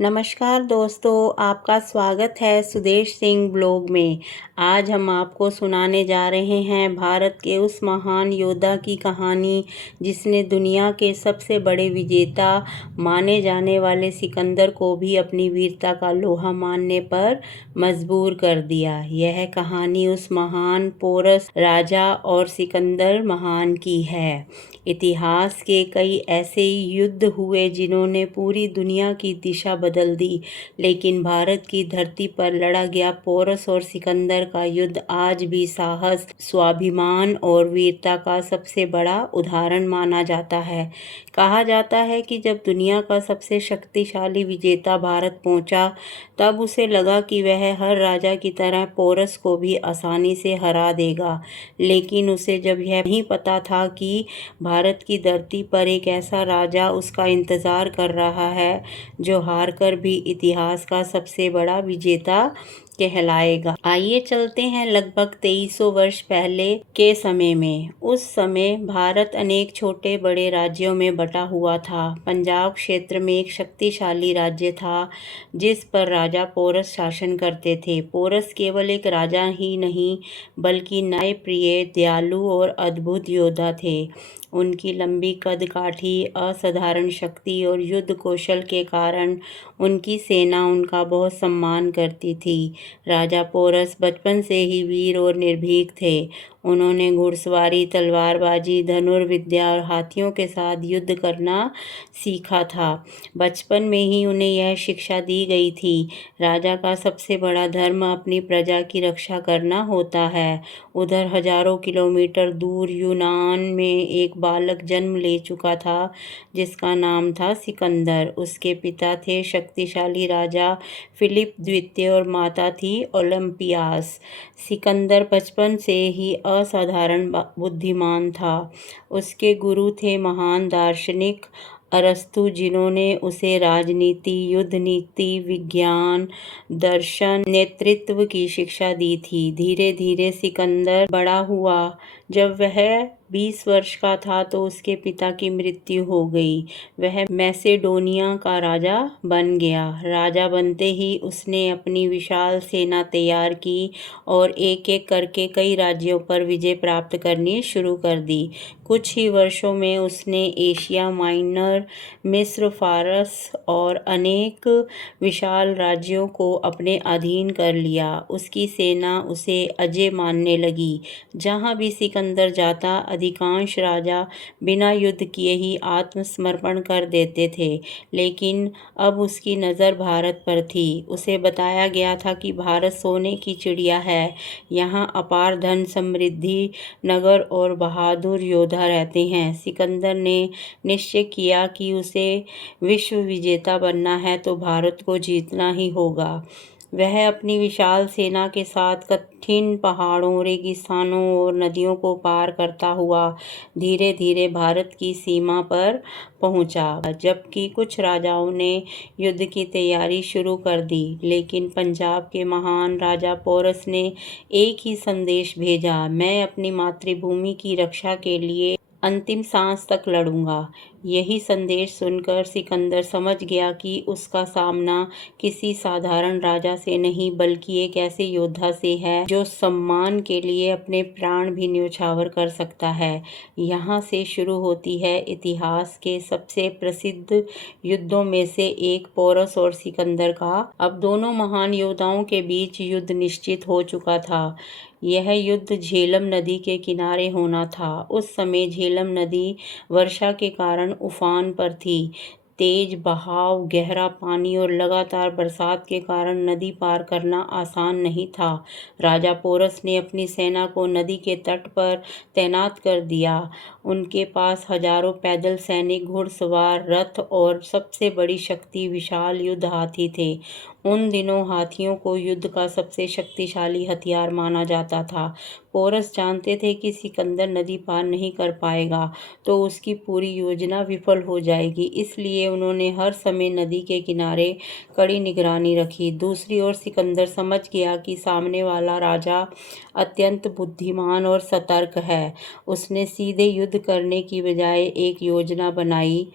नमस्कार दोस्तों, आपका स्वागत है सुदेश सिंह ब्लॉग में। आज हम आपको सुनाने जा रहे हैं भारत के उस महान योद्धा की कहानी जिसने दुनिया के सबसे बड़े विजेता माने जाने वाले सिकंदर को भी अपनी वीरता का लोहा मानने पर मजबूर कर दिया। यह कहानी उस महान पोरस राजा और सिकंदर महान की है। इतिहास के कई ऐसे युद्ध हुए जिन्होंने पूरी दुनिया की दिशा बदल दी, लेकिन भारत की धरती पर लड़ा गया पोरस और सिकंदर का युद्ध आज भी साहस, स्वाभिमान और वीरता का सबसे बड़ा उदाहरण माना जाता है। कहा जाता है कि जब दुनिया का सबसे शक्तिशाली विजेता भारत पहुंचा, तब उसे लगा कि वह हर राजा की तरह पोरस को भी आसानी से हरा देगा, लेकिन उसे जब यह नहीं पता था कि भारत की धरती पर एक ऐसा राजा उसका इंतजार कर रहा है जो हारकर भी इतिहास का सबसे बड़ा विजेता कहलाएगा। आइए चलते हैं लगभग 2300 वर्ष पहले के समय में। उस समय भारत अनेक छोटे बड़े राज्यों में बटा हुआ था। पंजाब क्षेत्र में एक शक्तिशाली राज्य था जिस पर राजा पोरस शासन करते थे। पोरस केवल एक राजा ही नहीं बल्कि न्यायप्रिय, दयालु और अद्भुत योद्धा थे। उनकी लंबी कदकाठी, असाधारण शक्ति और युद्ध कौशल के कारण उनकी सेना उनका बहुत सम्मान करती थी। राजा पोरस बचपन से ही वीर और निर्भीक थे। उन्होंने घुड़सवारी, तलवारबाजी, धनुर्विद्या और हाथियों के साथ युद्ध करना सीखा था। बचपन में ही उन्हें यह शिक्षा दी गई थी, राजा का सबसे बड़ा धर्म अपनी प्रजा की रक्षा करना होता है। उधर हजारों किलोमीटर दूर यूनान में एक बालक जन्म ले चुका था जिसका नाम था सिकंदर। उसके पिता थे शक्तिशाली राजा फिलिप द्वितीय और माता थी ओलंपियास। सिकंदर बचपन से ही असाधारण बुद्धिमान था। उसके गुरु थे महान दार्शनिक अरस्तु, जिन्होंने उसे राजनीति, युद्ध नीति, विज्ञान, दर्शन, नेतृत्व की शिक्षा दी थी। धीरे धीरे सिकंदर बड़ा हुआ। जब वह 20 वर्ष का था तो उसके पिता की मृत्यु हो गई। वह मैसेडोनिया का राजा बन गया। राजा बनते ही उसने अपनी विशाल सेना तैयार की और एक एक करके कई राज्यों पर विजय प्राप्त करनी शुरू कर दी। कुछ ही वर्षों में उसने एशिया माइनर, मिस्र, फारस और अनेक विशाल राज्यों को अपने अधीन कर लिया। उसकी सेना उसे अजय मानने लगी। जहाँ भी सिकंदर जाता, अधिकांश राजा बिना युद्ध किए ही आत्मसमर्पण कर देते थे। लेकिन अब उसकी नज़र भारत पर थी। उसे बताया गया था कि भारत सोने की चिड़िया है। यहाँ अपार धन समृद्धि, नगर और बहादुर योद्धा रहते हैं। सिकंदर ने निश्चय किया कि उसे विश्व विजेता बनना है तो भारत को जीतना ही होगा। वह अपनी विशाल सेना के साथ कठिन पहाड़ों, रेगिस्तानों और नदियों को पार करता हुआ धीरे धीरे भारत की सीमा पर पहुंचा। जबकि कुछ राजाओं ने युद्ध की तैयारी शुरू कर दी, लेकिन पंजाब के महान राजा पोरस ने एक ही संदेश भेजा, मैं अपनी मातृभूमि की रक्षा के लिए अंतिम सांस तक लड़ूंगा। यही संदेश सुनकर सिकंदर समझ गया कि उसका सामना किसी साधारण राजा से नहीं बल्कि एक ऐसे योद्धा से है जो सम्मान के लिए अपने प्राण भी न्योछावर कर सकता है। यहाँ से शुरू होती है इतिहास के सबसे प्रसिद्ध युद्धों में से एक, पोरस और सिकंदर का। अब दोनों महान योद्धाओं के बीच युद्ध निश्चित हो चुका था। यह युद्ध झेलम नदी के किनारे होना था। उस समय झेलम नदी वर्षा के कारण उफान पर थी। तेज बहाव, गहरा पानी और लगातार बरसात के कारण नदी पार करना आसान नहीं था। राजा पोरस ने अपनी सेना को नदी के तट पर तैनात कर दिया। उनके पास हजारों पैदल सैनिक, घुड़सवार, रथ और सबसे बड़ी शक्ति विशाल युद्ध हाथी थे। उन दिनों हाथियों को युद्ध का सबसे शक्तिशाली हथियार माना जाता था। पोरस जानते थे कि सिकंदर नदी पार नहीं कर पाएगा तो उसकी पूरी योजना विफल हो जाएगी, इसलिए उन्होंने हर समय नदी के किनारे कड़ी निगरानी रखी। दूसरी ओर सिकंदर समझ गया कि सामने वाला राजा अत्यंत बुद्धिमान और सतर्क है। उसने सीधे युद्ध करने की बजाय एक योजना बनाई।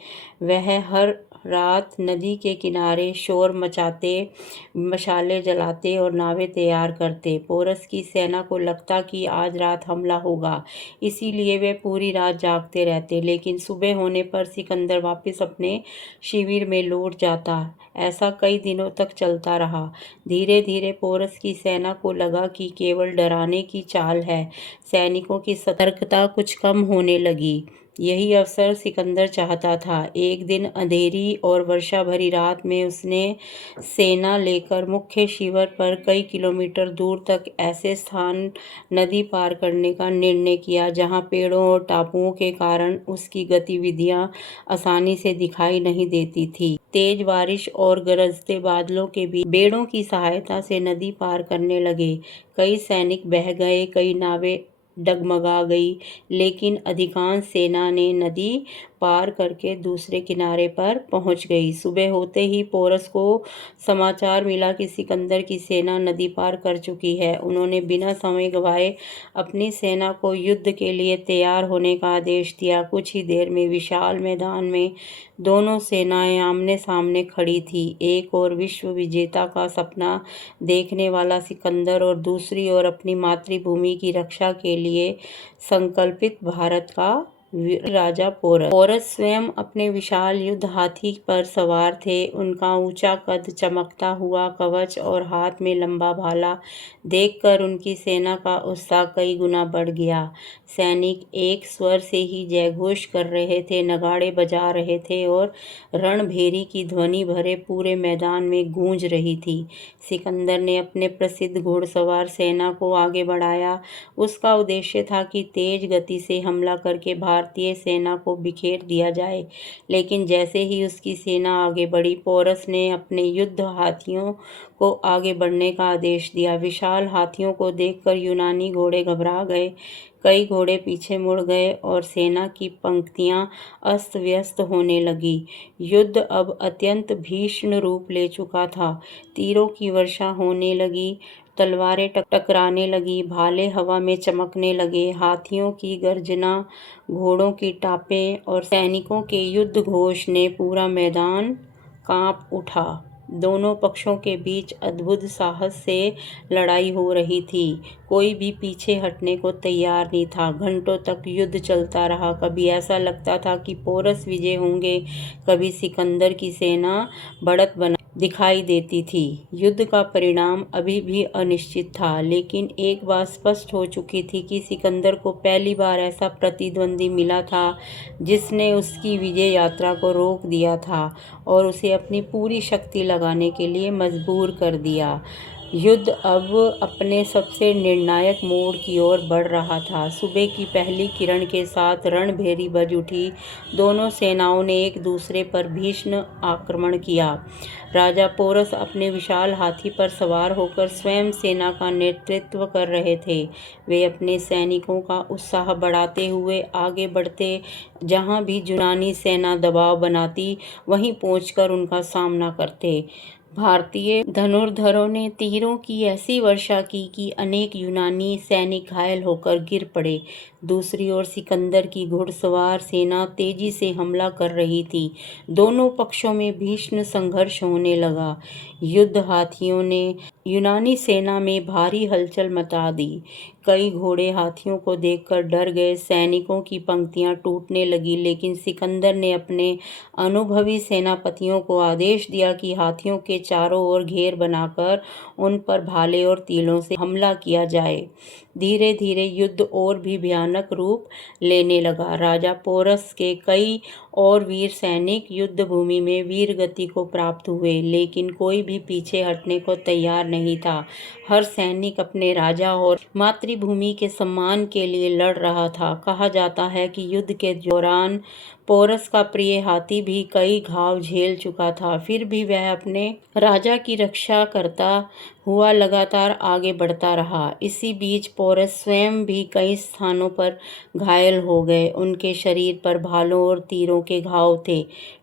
वह हर रात नदी के किनारे शोर मचाते, मशाले जलाते और नावें तैयार करते। पोरस की सेना को लगता कि आज रात हमला होगा, इसीलिए वे पूरी रात जागते रहते। लेकिन सुबह होने पर सिकंदर वापस अपने शिविर में लौट जाता। ऐसा कई दिनों तक चलता रहा। धीरे धीरे पोरस की सेना को लगा कि केवल डराने की चाल है। सैनिकों की सतर्कता कुछ कम होने लगी। यही अवसर सिकंदर चाहता था। एक दिन अंधेरी और वर्षा भरी रात में उसने सेना लेकर मुख्य शिविर पर कई किलोमीटर दूर तक ऐसे स्थान नदी पार करने का निर्णय किया जहां पेड़ों और टापुओं के कारण उसकी गतिविधियां आसानी से दिखाई नहीं देती थी। तेज बारिश और गरजते बादलों के बीच बेड़ों की सहायता से नदी पार करने लगे। कई सैनिक बह गए, कई नावें डगमगा गई, लेकिन अधिकांश सेना ने नदी पार करके दूसरे किनारे पर पहुंच गई। सुबह होते ही पोरस को समाचार मिला कि सिकंदर की सेना नदी पार कर चुकी है। उन्होंने बिना समय गंवाए अपनी सेना को युद्ध के लिए तैयार होने का आदेश दिया। कुछ ही देर में विशाल मैदान में दोनों सेनाएं आमने सामने खड़ी थी। एक और विश्व विजेता का सपना देखने वाला सिकंदर और दूसरी ओर अपनी मातृभूमि की रक्षा के लिए संकल्पित भारत का राजा पोरस। पोरस स्वयं अपने विशाल युद्ध हाथी पर सवार थे। उनका ऊंचा कद, चमकता हुआ कवच और हाथ में लंबा भाला देखकर उनकी सेना का उत्साह कई गुना बढ़ गया। सैनिक एक स्वर से ही जयघोष कर रहे थे, नगाड़े बजा रहे थे और रणभेरी की ध्वनि भरे पूरे मैदान में गूंज रही थी। सिकंदर ने अपने प्रसिद्ध घुड़सवार सेना को आगे बढ़ाया। उसका उद्देश्य था कि तेज गति से हमला करके भारतीय सेना को बिखेर दिया जाए। लेकिन जैसे ही उसकी सेना आगे बढ़ी, पोरस ने अपने युद्ध हाथियों को आगे बढ़ने का आदेश दिया। विशाल हाथियों को देखकर यूनानी घोड़े घबरा गए। कई घोड़े पीछे मुड़ गए और सेना की पंक्तियां अस्त व्यस्त होने लगी। युद्ध अब अत्यंत भीषण रूप ले चुका था। तीरों की वर्षा होने लगी, तलवारें टकराने लगी, भाले हवा में चमकने लगे। हाथियों की गर्जना, घोड़ों की टापें और सैनिकों के युद्ध घोष ने पूरा मैदान कांप उठा। दोनों पक्षों के बीच अद्भुत साहस से लड़ाई हो रही थी। कोई भी पीछे हटने को तैयार नहीं था। घंटों तक युद्ध चलता रहा। कभी ऐसा लगता था कि पोरस विजय होंगे, कभी सिकंदर की सेना बढ़त बना दिखाई देती थी। युद्ध का परिणाम अभी भी अनिश्चित था, लेकिन एक बात स्पष्ट हो चुकी थी कि सिकंदर को पहली बार ऐसा प्रतिद्वंदी मिला था जिसने उसकी विजय यात्रा को रोक दिया था और उसे अपनी पूरी शक्ति लगाने के लिए मजबूर कर दिया। युद्ध अब अपने सबसे निर्णायक मोड़ की ओर बढ़ रहा था। सुबह की पहली किरण के साथ रणभेरी बज उठी। दोनों सेनाओं ने एक दूसरे पर भीषण आक्रमण किया। राजा पोरस अपने विशाल हाथी पर सवार होकर स्वयं सेना का नेतृत्व कर रहे थे। वे अपने सैनिकों का उत्साह बढ़ाते हुए आगे बढ़ते। जहां भी यूनानी सेना दबाव बनाती, वहीं पहुंचकर उनका सामना करते। भारतीय धनुर्धरों ने तीरों की ऐसी वर्षा की कि अनेक यूनानी सैनिक घायल होकर गिर पड़े। दूसरी ओर सिकंदर की घुड़सवार सेना तेजी से हमला कर रही थी। दोनों पक्षों में भीषण संघर्ष होने लगा। युद्ध हाथियों ने यूनानी सेना में भारी हलचल मचा दी। कई घोड़े हाथियों को देखकर डर गए। सैनिकों की पंक्तियां टूटने लगी, लेकिन सिकंदर ने अपने अनुभवी सेनापतियों को आदेश दिया कि हाथियों के चारों ओर घेर बनाकर उन पर भाले और तीरों से हमला किया जाए। धीरे धीरे युद्ध और भी भयानक रूप लेने लगा। राजा पोरस के कई और वीर सैनिक युद्ध भूमि में वीर गति को प्राप्त हुए, लेकिन कोई भी पीछे हटने को तैयार नहीं था। हर सैनिक अपने राजा और मातृभूमि के सम्मान के लिए लड़ रहा था। कहा जाता है कि युद्ध के दौरान पोरस का प्रिय हाथी भी कई घाव झेल चुका था, फिर भी वह अपने राजा की रक्षा करता हुआ लगातार आगे बढ़ता रहा। इसी बीच पोरस स्वयं भी कई स्थानों पर घायल हो गए। उनके शरीर पर भालों और तीरों के घाव थे,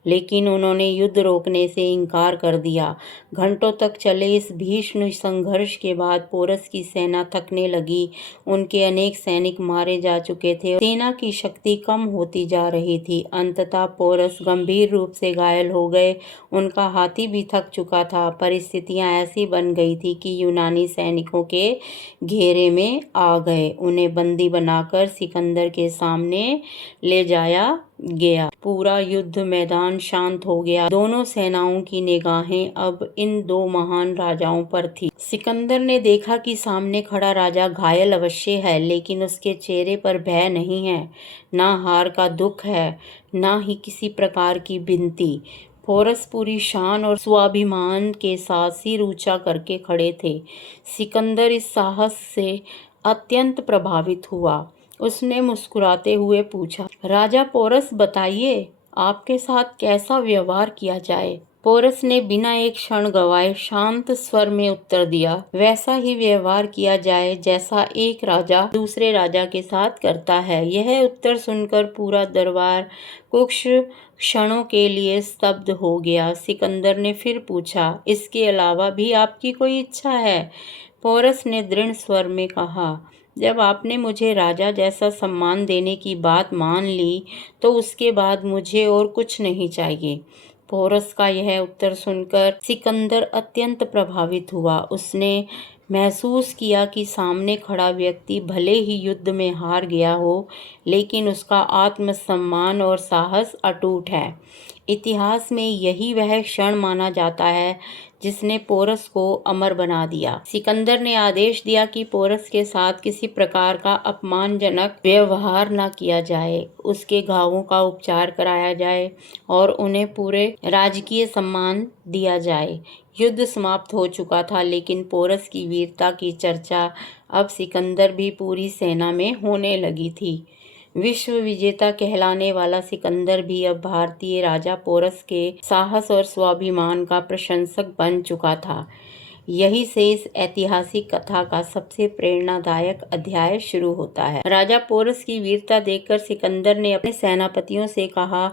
लेकिन उन्होंने युद्ध रोकने से इनकार कर दिया। घंटों तक चले इस भीषण संघर्ष के बाद पोरस की सेना थकने लगी। उनके अनेक सैनिक मारे जा चुके थे। सेना की शक्ति कम होती जा रही थी। अंततः पोरस गंभीर रूप से घायल हो गए। उनका हाथी भी थक चुका था। परिस्थितियां ऐसी बन गई थी कि यूनानी सैनिकों के घेरे में आ गए। उन्हें बंदी बनाकर सिकंदर के सामने ले जाया गया। पूरा युद्ध मैदान शांत हो गया। दोनों सेनाओं की निगाहें अब इन दो महान राजाओं पर थी। सिकंदर ने देखा कि सामने खड़ा राजा घायल अवश्य है, लेकिन उसके चेहरे पर भय नहीं है, ना हार का दुख है, ना ही किसी प्रकार की विनती। पोरस पूरी शान और स्वाभिमान के साथ सिर ऊंचा करके खड़े थे। सिकंदर इस साहस से अत्यंत प्रभावित हुआ। उसने मुस्कुराते हुए पूछा, राजा पोरस, बताइए आपके साथ कैसा व्यवहार किया जाए। पोरस ने बिना एक क्षण गवाए शांत स्वर में उत्तर दिया, वैसा ही व्यवहार किया जाए जैसा एक राजा दूसरे राजा के साथ करता है। यह उत्तर सुनकर पूरा दरबार कुछ क्षणों के लिए स्तब्ध हो गया। सिकंदर ने फिर पूछा, इसके अलावा भी आपकी कोई इच्छा है? पोरस ने दृढ़ स्वर में कहा, जब आपने मुझे राजा जैसा सम्मान देने की बात मान ली तो उसके बाद मुझे और कुछ नहीं चाहिए। पोरस का यह उत्तर सुनकर सिकंदर अत्यंत प्रभावित हुआ। उसने महसूस किया कि सामने खड़ा व्यक्ति भले ही युद्ध में हार गया हो, लेकिन उसका आत्मसम्मान और साहस अटूट है। इतिहास में यही वह क्षण माना जाता है जिसने पोरस को अमर बना दिया। सिकंदर ने आदेश दिया कि पोरस के साथ किसी प्रकार का अपमानजनक व्यवहार न किया जाए। उसके घावों का उपचार कराया जाए और उन्हें पूरे राजकीय सम्मान दिया जाए। युद्ध समाप्त हो चुका था, लेकिन पोरस की वीरता की चर्चा अब सिकंदर भी पूरी सेना में होने लगी थी। विश्व विजेता कहलाने वाला सिकंदर भी अब भारतीय राजा पोरस के साहस और स्वाभिमान का प्रशंसक बन चुका था। यही से इस ऐतिहासिक कथा का सबसे प्रेरणादायक अध्याय शुरू होता है। राजा पोरस की वीरता देखकर सिकंदर ने अपने सेनापतियों से कहा,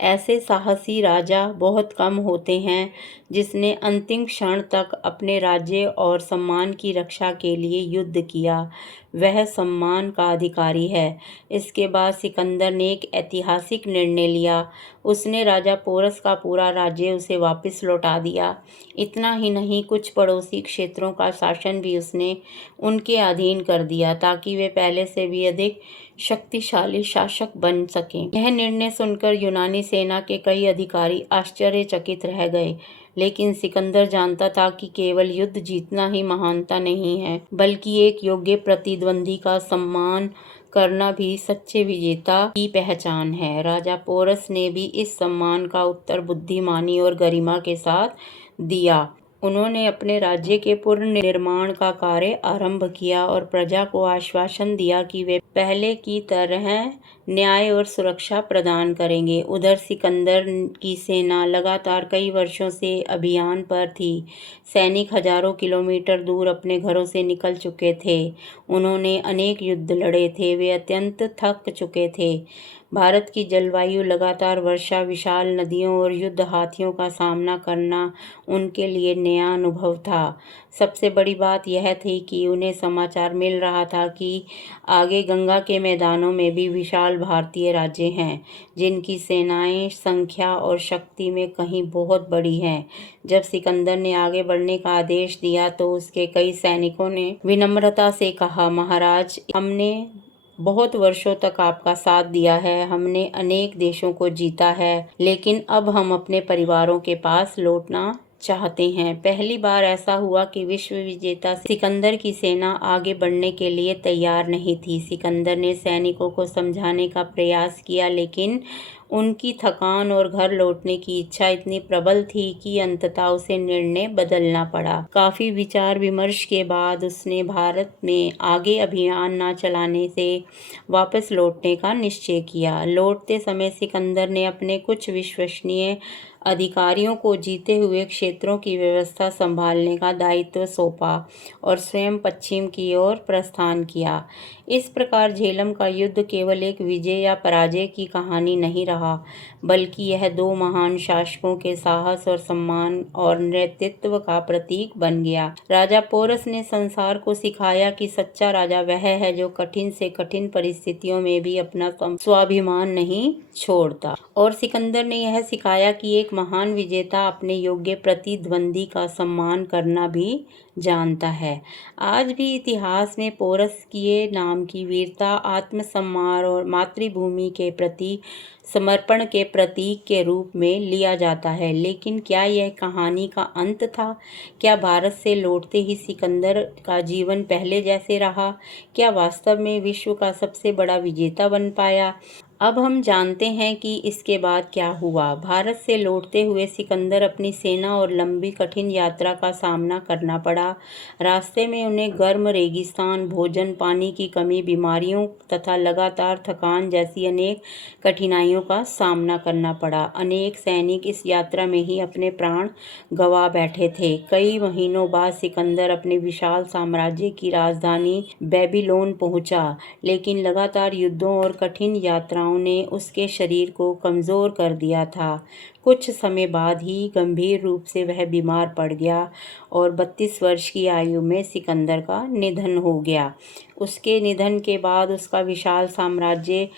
ऐसे साहसी राजा बहुत कम होते हैं जिसने अंतिम क्षण तक अपने राज्य और सम्मान की रक्षा के लिए युद्ध किया। वह सम्मान का अधिकारी है। इसके बाद सिकंदर ने एक ऐतिहासिक निर्णय लिया। उसने राजा पोरस का पूरा राज्य उसे वापस लौटा दिया। इतना ही नहीं, कुछ पड़ोसी क्षेत्रों का शासन भी उसने उनके अधीन कर दिया ताकि वे पहले से भी अधिक शक्तिशाली शासक बन सकें। यह निर्णय सुनकर यूनानी सेना के कई अधिकारी आश्चर्यचकित रह गए, लेकिन सिकंदर जानता था कि केवल युद्ध जीतना ही महानता नहीं है, बल्कि एक योग्य प्रतिद्वंदी का सम्मान करना भी सच्चे विजेता की पहचान है। राजा पोरस ने भी इस सम्मान का उत्तर बुद्धिमानी और गरिमा के साथ दिया। उन्होंने अपने राज्य के पुनर्निर्माण का कार्य आरंभ किया और प्रजा को आश्वासन दिया कि वे पहले की तरह न्याय और सुरक्षा प्रदान करेंगे। उधर सिकंदर की सेना लगातार कई वर्षों से अभियान पर थी। सैनिक हजारों किलोमीटर दूर अपने घरों से निकल चुके थे। उन्होंने अनेक युद्ध लड़े थे। वे अत्यंत थक चुके थे। भारत की जलवायु, लगातार वर्षा, विशाल नदियों और युद्ध हाथियों का सामना करना उनके लिए नया अनुभव था। सबसे बड़ी बात यह थी कि उन्हें समाचार मिल रहा था कि आगे गंगा के मैदानों में भी विशाल भारतीय राज्य हैं, जिनकी सेनाएं संख्या और शक्ति में कहीं बहुत बड़ी हैं। जब सिकंदर ने आगे बढ़ने का आदेश दिया तो उसके कई सैनिकों ने विनम्रता से कहा, महाराज, हमने बहुत वर्षों तक आपका साथ दिया है, हमने अनेक देशों को जीता है, लेकिन अब हम अपने परिवारों के पास लौटना चाहते हैं। पहली बार ऐसा हुआ कि विश्व विजेता सिकंदर की सेना आगे बढ़ने के लिए तैयार नहीं थी। सिकंदर ने सैनिकों को समझाने का प्रयास किया, लेकिन उनकी थकान और घर लौटने की इच्छा इतनी प्रबल थी कि अंततः उसे निर्णय बदलना पड़ा। काफी विचार विमर्श के बाद उसने भारत में आगे अभियान न चलाने से वापस लौटने का निश्चय किया। लौटते समय सिकंदर ने अपने कुछ विश्वसनीय अधिकारियों को जीते हुए क्षेत्रों की व्यवस्था संभालने का दायित्व सौंपा और स्वयं पश्चिम की ओर प्रस्थान किया। इस प्रकार झेलम का युद्ध केवल एक विजय या पराजय की कहानी नहीं रहा, बल्कि यह दो महान शासकों के साहस और सम्मान और नेतृत्व का प्रतीक बन गया। राजा पोरस ने संसार को सिखाया कि सच्चा राजा वह है जो कठिन से कठिन परिस्थितियों में भी अपना स्वाभिमान नहीं छोड़ता। और सिकंदर ने यह सिखाया कि एक महान विजेता अपने योग्य प्रतिद्वंदी का सम्मान करना भी जानता है। आज भी इतिहास में पोरस के नाम की वीरता, आत्मसम्मान और मातृभूमि के प्रति समर्पण के प्रतीक के रूप में लिया जाता है। लेकिन क्या यह कहानी का अंत था? क्या भारत से लौटते ही सिकंदर का जीवन पहले जैसे रहा? क्या वास्तव में विश्व का सबसे बड़ा विजेता बन पाया? अब हम जानते हैं कि इसके बाद क्या हुआ। भारत से लौटते हुए सिकंदर अपनी सेना और लंबी कठिन यात्रा का सामना करना पड़ा। रास्ते में उन्हें गर्म रेगिस्तान, भोजन, पानी की कमी, बीमारियों तथा लगातार थकान जैसी अनेक कठिनाइयों का सामना करना पड़ा। अनेक सैनिक इस यात्रा में ही अपने प्राण गंवा बैठे थे। कई महीनों बाद सिकंदर अपने विशाल साम्राज्य की राजधानी बेबीलोन पहुंचा, लेकिन लगातार युद्धों और कठिन यात्राओं ने उसके शरीर को कमज़ोर कर दिया था। कुछ समय बाद ही गंभीर रूप से वह बीमार पड़ गया और 32 वर्ष की आयु में सिकंदर का निधन हो गया। उसके निधन के बाद उसका विशाल साम्राज्य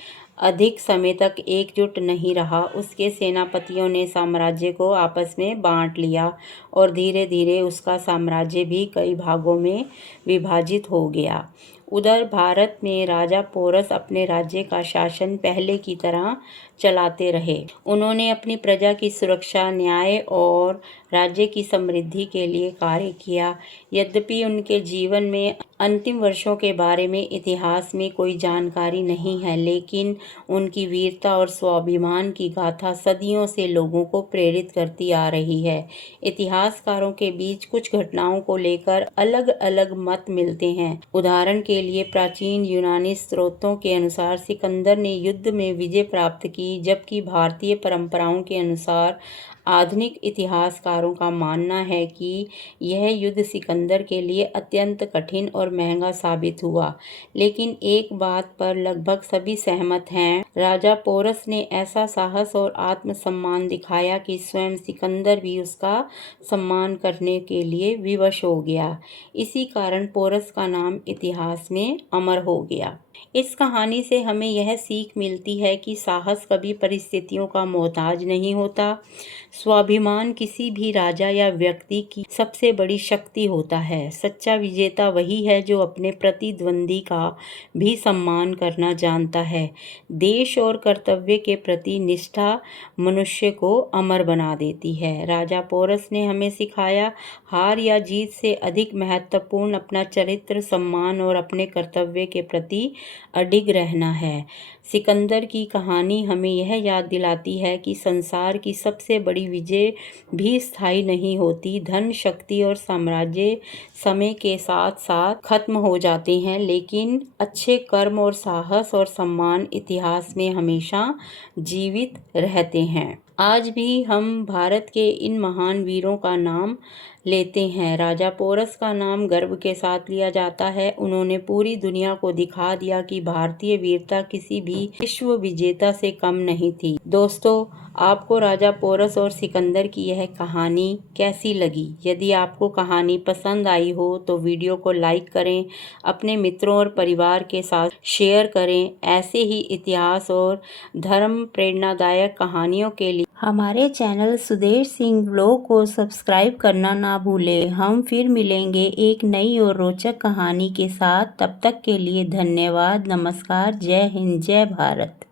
अधिक समय तक एकजुट नहीं रहा। उसके सेनापतियों ने साम्राज्य को आपस में बांट लिया और धीरे धीरे उसका साम्राज्य भी कई भागों में विभाजित हो गया। उधर भारत में राजा पोरस अपने राज्य का शासन पहले की तरह चलाते रहे। उन्होंने अपनी प्रजा की सुरक्षा, न्याय और राज्य की समृद्धि के लिए कार्य किया। यद्यपि उनके जीवन में अंतिम वर्षों के बारे में इतिहास में कोई जानकारी नहीं है, लेकिन उनकी वीरता और स्वाभिमान की गाथा सदियों से लोगों को प्रेरित करती आ रही है। इतिहासकारों के बीच कुछ घटनाओं को लेकर अलग अलग मत मिलते हैं। उदाहरण के लिए प्राचीन यूनानी स्रोतों के अनुसार सिकंदर ने युद्ध में विजय प्राप्त की, जबकि भारतीय परंपराओं के अनुसार आधुनिक इतिहासकारों का मानना है कि यह युद्ध सिकंदर के लिए अत्यंत कठिन और महंगा साबित हुआ। लेकिन एक बात पर लगभग सभी सहमत हैं, राजा पोरस ने ऐसा साहस और आत्मसम्मान दिखाया कि स्वयं सिकंदर भी उसका सम्मान करने के लिए विवश हो गया। इसी कारण पोरस का नाम इतिहास में अमर हो गया। इस कहानी से हमें यह सीख मिलती है कि साहस कभी परिस्थितियों का मोहताज नहीं होता। स्वाभिमान किसी भी राजा या व्यक्ति की सबसे बड़ी शक्ति होता है। सच्चा विजेता वही है जो अपने प्रतिद्वंदी का भी सम्मान करना जानता है। देश और कर्तव्य के प्रति निष्ठा मनुष्य को अमर बना देती है। राजा पोरस ने हमें सिखाया, हार या जीत से अधिक महत्वपूर्ण अपना चरित्र, सम्मान और अपने कर्तव्य के प्रति अडिग रहना है। सिकंदर की कहानी हमें यह याद दिलाती है कि संसार की सबसे बड़ी विजय भी स्थायी नहीं होती। धन, शक्ति और साम्राज्य समय के साथ साथ खत्म हो जाते हैं, लेकिन अच्छे कर्म और साहस और सम्मान इतिहास में हमेशा जीवित रहते हैं। आज भी हम भारत के इन महान वीरों का नाम लेते हैं। राजा पोरस का नाम गर्व के साथ लिया जाता है। उन्होंने पूरी दुनिया को दिखा दिया कि भारतीय वीरता किसी भी विश्व विजेता से कम नहीं थी। दोस्तों, आपको राजा पोरस और सिकंदर की यह कहानी कैसी लगी? यदि आपको कहानी पसंद आई हो तो वीडियो को लाइक करें, अपने मित्रों और परिवार के साथ शेयर करें। ऐसे ही इतिहास और धर्म प्रेरणादायक कहानियों के लिए हमारे चैनल सुदेश सिंह ब्लॉग को सब्सक्राइब करना ना भूलें। हम फिर मिलेंगे एक नई और रोचक कहानी के साथ। तब तक के लिए धन्यवाद। नमस्कार। जय हिंद, जय भारत।